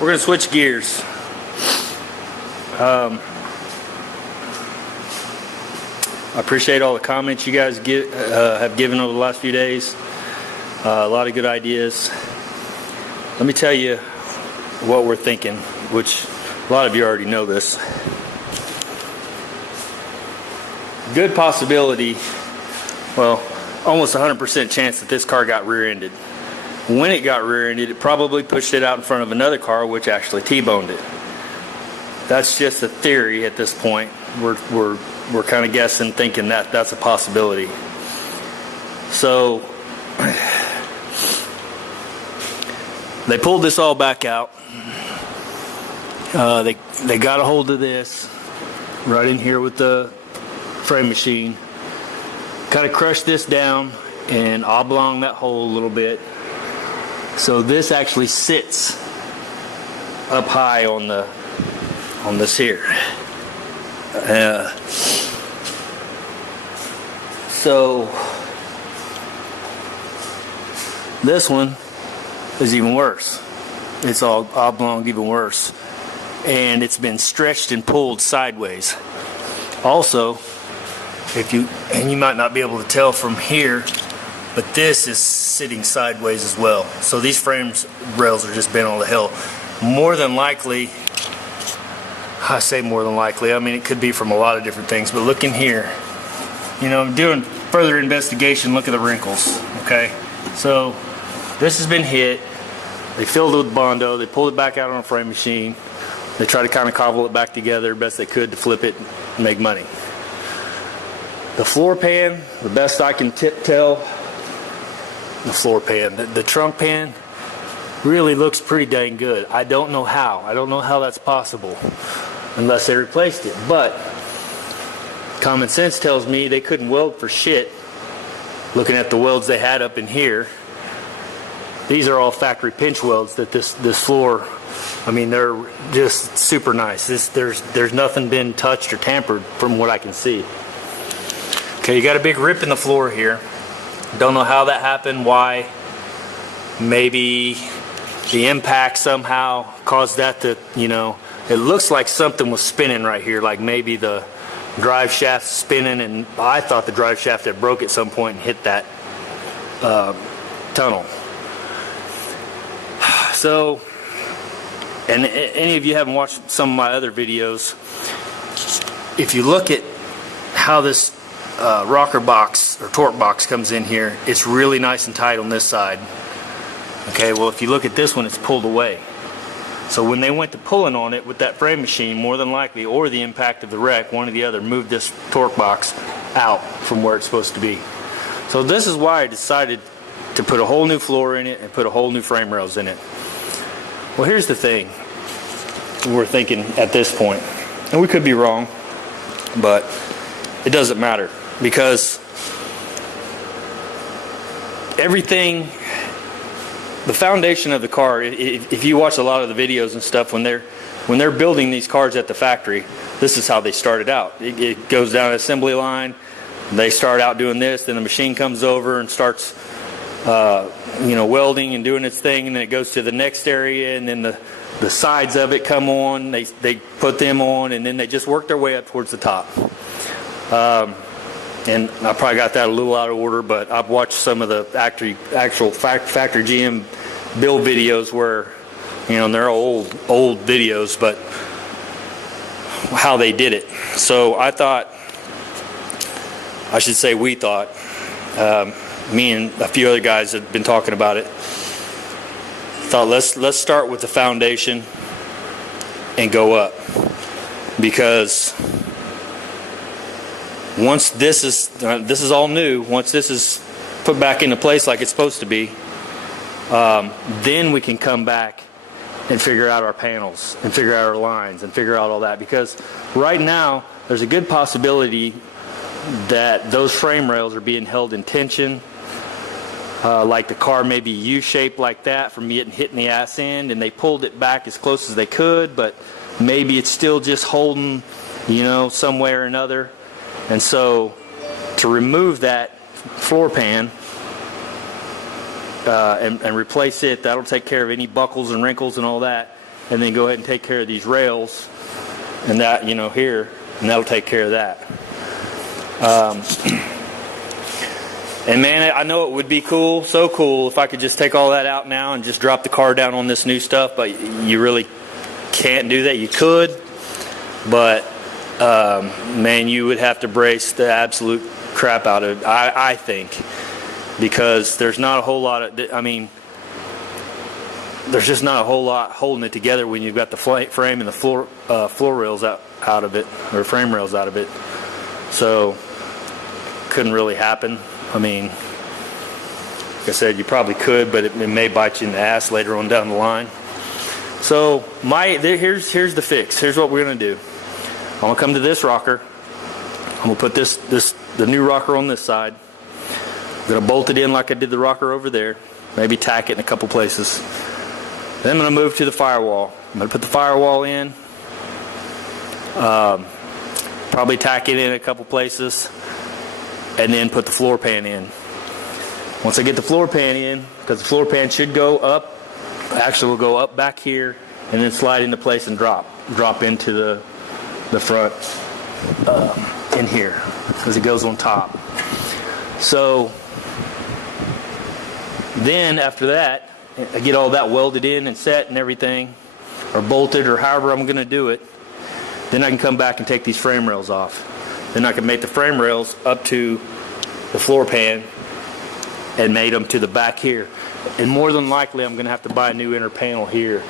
we're gonna switch gears. I appreciate all the comments you guys have given over the last few days. A lot of good ideas. Let me tell you what we're thinking, which a lot of you already know this. Good possibility, well, almost 100% chance that this car got rear-ended. When it got rear-ended, it probably pushed it out in front of another car, which actually T-boned it. That's just a theory at this point. We're kind of guessing, thinking that that's a possibility. So they pulled this all back out. They got a hold of this right in here with the frame machine. Kind of crushed this down and oblong that hole a little bit. So this actually sits up high on this here. So this one is even worse. It's all oblong, even worse, and it's been stretched and pulled sideways. Also, you might not be able to tell from here, but this is sitting sideways as well. So these rails are just bent all to hell. More than likely, I say more than likely, I mean it could be from a lot of different things, but look in here. You know, I'm doing further investigation, look at the wrinkles, okay? So this has been hit, they filled it with Bondo, they pulled it back out on a frame machine, they tried to kind of cobble it back together best they could to flip it and make money. The floor pan, the best I can tell, the trunk pan really looks pretty dang good. I don't know how that's possible unless they replaced it, but common sense tells me they couldn't weld for shit. Looking at the welds they had up in here, these are all factory pinch welds that this floor, I mean, they're just super nice. There's nothing been touched or tampered from what I can see. Okay, you got a big rip in the floor here. Don't know how that happened, why. Maybe the impact somehow caused that to, you know, it looks like something was spinning right here, like maybe the drive shaft spinning, and I thought the drive shaft had broke at some point and hit that tunnel. So, and any of you haven't watched some of my other videos, if you look at how this rocker box or torque box comes in here, it's really nice and tight on this side. Okay, well if you look at this one, it's pulled away. So when they went to pulling on it with that frame machine, more than likely, or the impact of the wreck, one or the other, moved this torque box out from where it's supposed to be. So this is why I decided to put a whole new floor in it and put a whole new frame rails in it. Well, here's the thing we're thinking at this point, and we could be wrong, but it doesn't matter, because everything, the foundation of the car, if you watch a lot of the videos and stuff, when they're building these cars at the factory, this is how they started out. It goes down an assembly line, they start out doing this, then the machine comes over and starts you know, welding and doing its thing, and then it goes to the next area, and then the sides of it come on, they put them on, and then they just work their way up towards the top. And I probably got that a little out of order, but I've watched some of the actual factory GM build videos where, you know, they're old videos, but how they did it. So I thought, I should say we thought, me and a few other guys have been talking about it, thought let's start with the foundation and go up, because once this is all new, once this is put back into place like it's supposed to be, then we can come back and figure out our panels and figure out our lines and figure out all that, because right now there's a good possibility that those frame rails are being held in tension, like the car may be U-shaped like that from hitting the ass end, and they pulled it back as close as they could, but maybe it's still just holding, you know, some way or another. And so to remove that floor pan and replace it, that'll take care of any buckles and wrinkles and all that. and then go ahead and take care of these rails and that, you know, here, and that'll take care of that. And man, I know it would be cool, so cool, if I could just take all that out now and just drop the car down on this new stuff, but you really can't do that. You could, but man, you would have to brace the absolute crap out of it, I think, because there's not a whole lot of, I mean, there's just not a whole lot holding it together when you've got the frame and the floor rails out of it, or frame rails out of it. So couldn't really happen. I mean, like I said, you probably could, but it may bite you in the ass later on down the line. So here's the fix. Here's what we're gonna do. I'm gonna come to this rocker. I'm gonna put the new rocker on this side. I'm gonna bolt it in like I did the rocker over there. Maybe tack it in a couple places. Then I'm gonna move to the firewall. I'm gonna put the firewall in. Probably tack it in a couple places, and then put the floor pan in. Once I get the floor pan in, because the floor pan should go up, actually will go up back here and then slide into place and drop into the front in here, because it goes on top. So then after that, I get all that welded in and set and everything, or bolted, or however I'm going to do it. Then I can come back and take these frame rails off. Then I can make the frame rails up to the floor pan and made them to the back here. And more than likely I'm going to have to buy a new inner panel here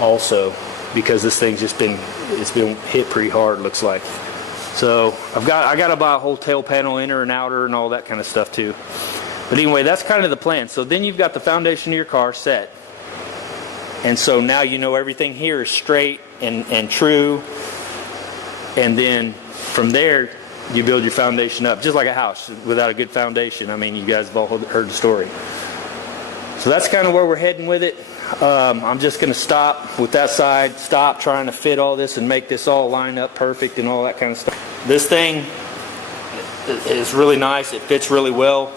also, because this thing's just been hit pretty hard, looks like. So I got to buy a whole tail panel, inner and outer, and all that kind of stuff too. But anyway, that's kind of the plan. So then you've got the foundation of your car set. And so now you know everything here is straight and true. And then from there, you build your foundation up, just like a house. Without a good foundation, I mean, you guys have all heard the story. So that's kind of where we're heading with it. I'm just going to stop with that side, stop trying to fit all this and make this all line up perfect and all that kind of stuff. This thing is really nice. It fits really well.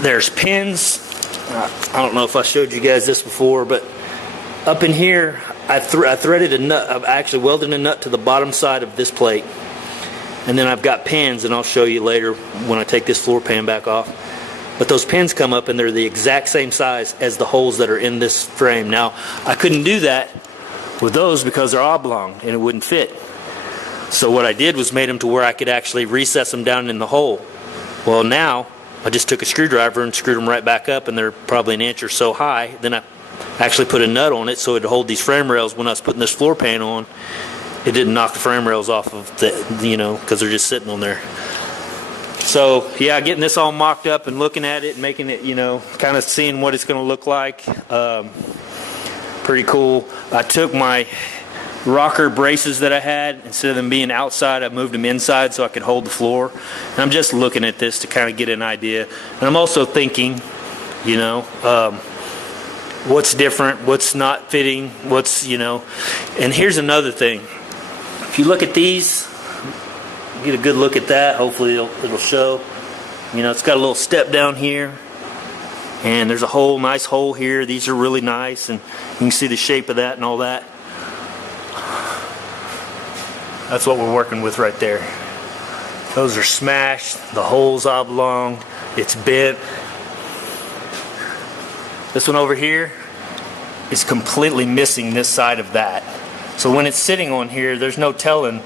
There's pins. I don't know if I showed you guys this before, but up in here, I threaded a nut. I've actually welded a nut to the bottom side of this plate, and then I've got pins, and I'll show you later when I take this floor pan back off. But those pins come up and they're the exact same size as the holes that are in this frame. Now, I couldn't do that with those because they're oblong and it wouldn't fit. So what I did was made them to where I could actually recess them down in the hole. Well, now I just took a screwdriver and screwed them right back up, and they're probably an inch or so high. Then I actually put a nut on it so it'd hold these frame rails. When I was putting this floor pan on, it didn't knock the frame rails off of the, you know, because they're just sitting on there. So yeah, getting this all mocked up and looking at it and making it, you know, kind of seeing what it's going to look like. Pretty cool. I took my rocker braces that I had, instead of them being outside, I moved them inside so I could hold the floor. And I'm just looking at this to kind of get an idea. And I'm also thinking, you know, what's different, what's not fitting, what's, you know. And here's another thing. If you look at these, get a good look at that. Hopefully it'll show. You know, it's got a little step down here, and there's a nice hole here. These are really nice, and you can see the shape of that and all that. That's what we're working with right there. Those are smashed. The hole's oblong. It's bent. This one over here is completely missing this side of that. So when it's sitting on here, there's no telling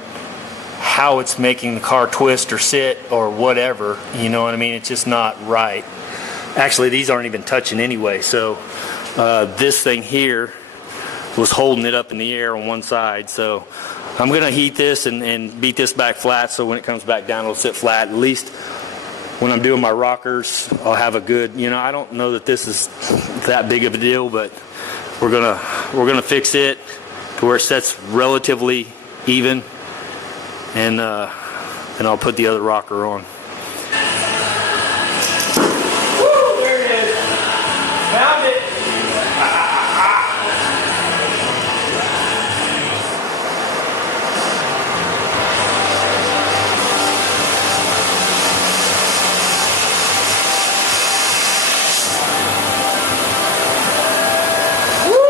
how it's making the car twist or sit or whatever. You know what I mean? It's just not right. Actually, these aren't even touching anyway. So this thing here was holding it up in the air on one side. So I'm going to heat this and beat this back flat, so when it comes back down, it'll sit flat. At least when I'm doing my rockers, I'll have a good, you know, I don't know that this is that big of a deal, but we're gonna fix it to where it sets relatively even, and I'll put the other rocker on. Woo, there it is. Found it. Woo!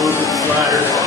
little bit flatter.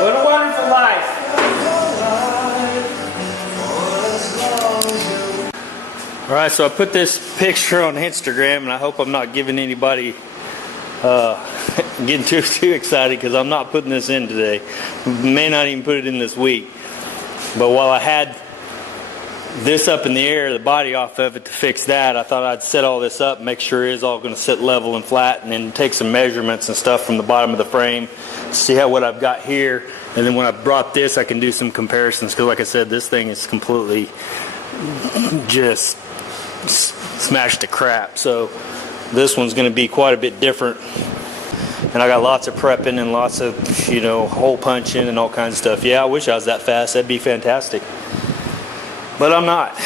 What a wonderful life. All right, so I put this picture on Instagram, and I hope I'm not giving anybody getting too excited, because I'm not putting this in today. May not even put it in this week. But while I had this up in the air, the body off of it to fix that, I thought I'd set all this up, make sure it is all going to sit level and flat, and then take some measurements and stuff from the bottom of the frame, see what I've got here, and then when I brought this, I can do some comparisons, because like I said, this thing is completely just smashed to crap. So this one's going to be quite a bit different, and I got lots of prepping and lots of hole punching and all kinds of stuff. Yeah, I wish I was that fast. That'd be fantastic, but I'm not.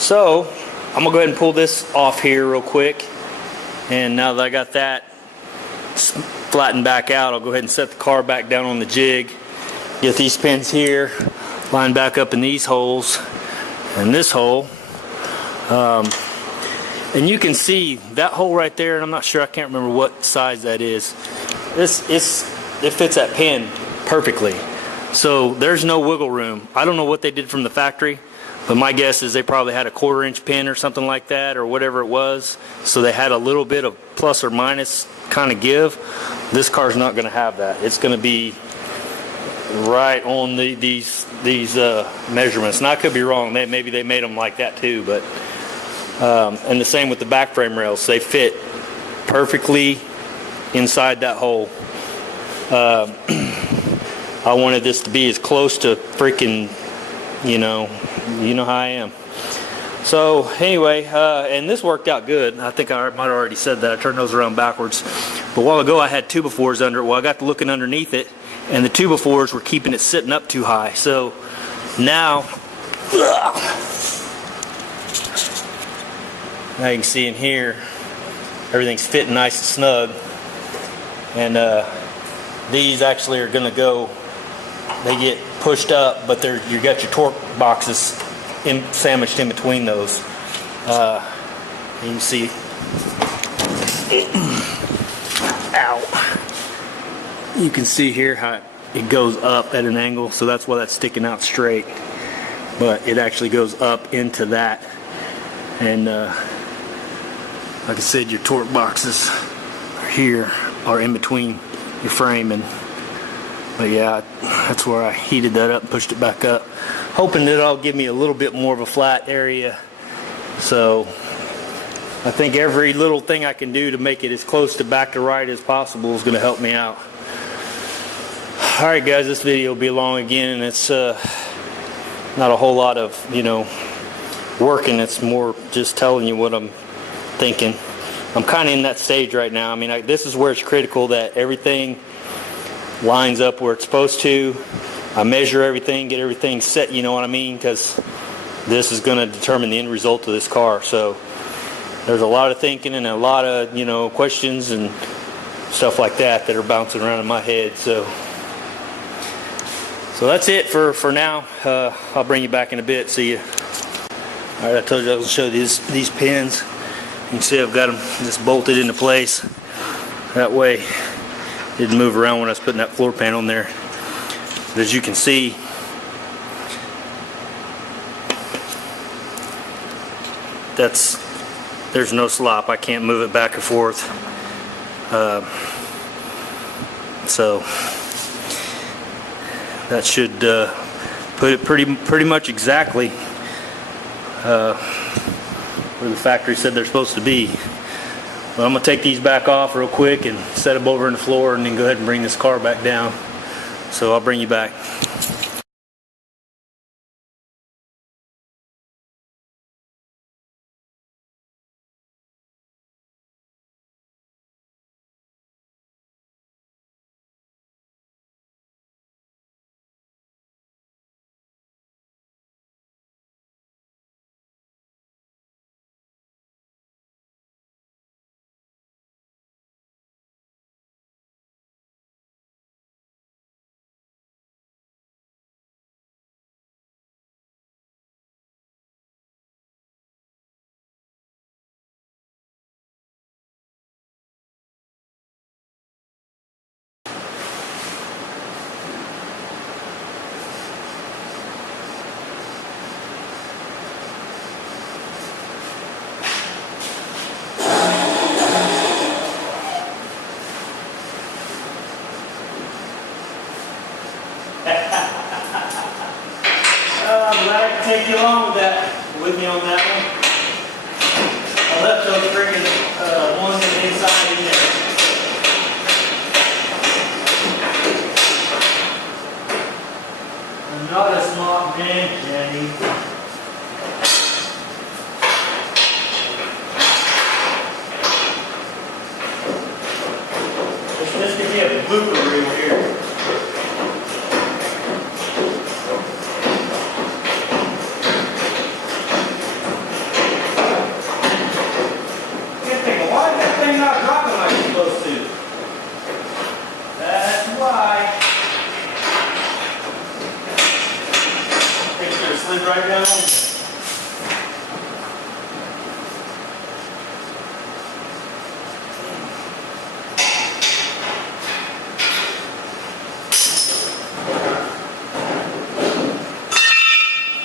So I'm gonna go ahead and pull this off here real quick, and now that I got that flattened back out, I'll go ahead and set the car back down on the jig, get these pins here lined back up in these holes and this hole, and you can see that hole right there, and I'm not sure, I can't remember what size that is. It fits that pin perfectly, so there's no wiggle room. I don't know what they did from the factory, but my guess is they probably had a 1/4 inch pin or something like that, or whatever it was, so they had a little bit of plus or minus kind of give. This car's not going to have that. It's going to be right on these measurements. And I could be wrong. Maybe they made them like that too, but and the same with the back frame rails. They fit perfectly inside that hole. I wanted this to be as close to freaking, you know how I am. So anyway, and this worked out good. I think I might have already said that. I turned those around backwards. But a while ago I had 2x4s under it. Well, I got to looking underneath it, and the 2x4s were keeping it sitting up too high. So now you can see in here, everything's fitting nice and snug. And these actually are going to go, they get pushed up, but you got your torque boxes sandwiched in between those. You can see, ow. You can see here how it goes up at an angle, so that's why that's sticking out straight. But it actually goes up into that, and like I said, your torque boxes are here, are in between your frame, but yeah, that's where I heated that up and pushed it back up, hoping that it'll give me a little bit more of a flat area. So I think every little thing I can do to make it as close to back to right as possible is going to help me out. Alright guys, this video will be long again, and it's not a whole lot of working. It's more just telling you what I'm thinking. I'm kind of in that stage right now. I mean, this is where it's critical that everything lines up where it's supposed to, I measure everything, get everything set, you know what I mean, because this is going to determine the end result of this car. So there's a lot of thinking and a lot of, you know, questions and stuff like that that are bouncing around in my head. So that's it for now. I'll bring you back in a bit. See you. All right, I told you I was going to show these pins. You can see I've got them just bolted into place. That way it didn't move around when I was putting that floor pan on there. But as you can see, there's no slop. I can't move it back and forth. So that should put it pretty much exactly where the factory said they're supposed to be. Well, I'm gonna take these back off real quick and set them over in the floor, and then go ahead and bring this car back down. So I'll bring you back. I'm glad I could take you along with me on that one. I left those friggin' ones on the inside in there. I'm not a smart man, Jenny. This could be a blooper reel here. Not dropping like it's supposed to. That's why. I think it's going to slid right down on there.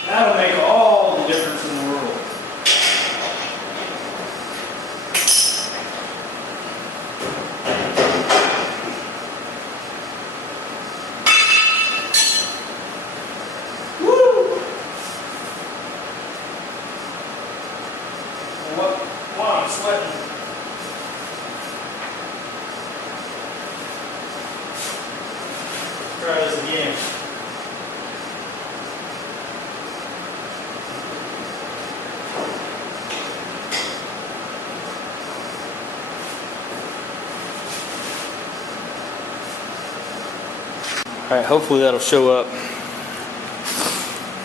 That'll make all the difference in the world. Wow, I'm sweating. Let's try this again. Alright, hopefully that'll show up.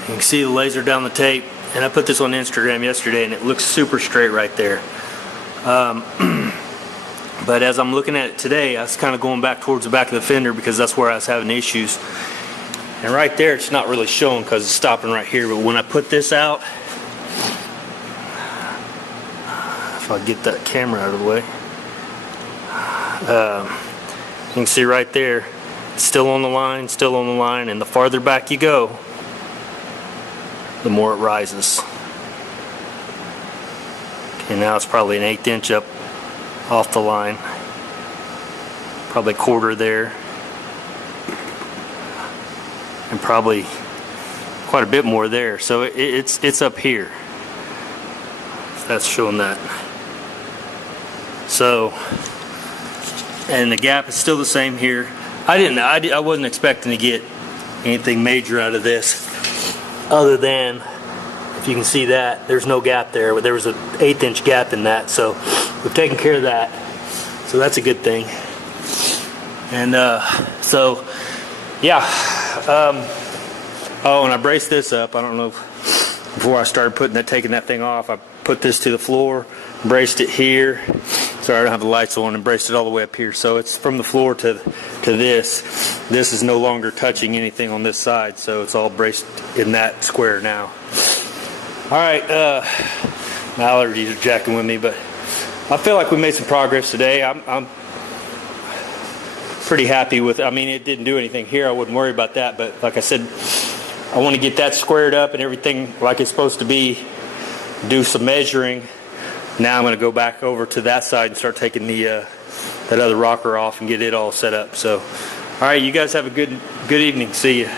You can see the laser down the tape. And I put this on Instagram yesterday, and it looks super straight right there. But as I'm looking at it today, I was kind of going back towards the back of the fender because that's where I was having issues. And right there, it's not really showing because it's stopping right here. But when I put this out, if I get that camera out of the way, you can see right there, it's still on the line, and the farther back you go, the more it rises. Okay, now it's probably an 1/8 inch up off the line, probably a quarter there, and probably quite a bit more there. So it's up here. That's showing that. So, and the gap is still the same here. I wasn't expecting to get anything major out of this, other than, if you can see that, there's no gap there, but there was an 1/8 inch gap in that, so we've taken care of that. So that's a good thing. And so, yeah, Oh, and I braced this up. I don't know before I started taking that thing off, I put this to the floor, braced it here. Sorry, I don't have the lights on, and braced it all the way up here. So it's from the floor to this. This is no longer touching anything on this side, so it's all braced in that square now. All right, my allergies are jacking with me, but I feel like we made some progress today. I'm pretty happy with it. I mean, it didn't do anything here. I wouldn't worry about that, but like I said, I want to get that squared up and everything like it's supposed to be, do some measuring. Now I'm going to go back over to that side and start taking that other rocker off and get it all set up. So, all right, you guys have a good evening. See you.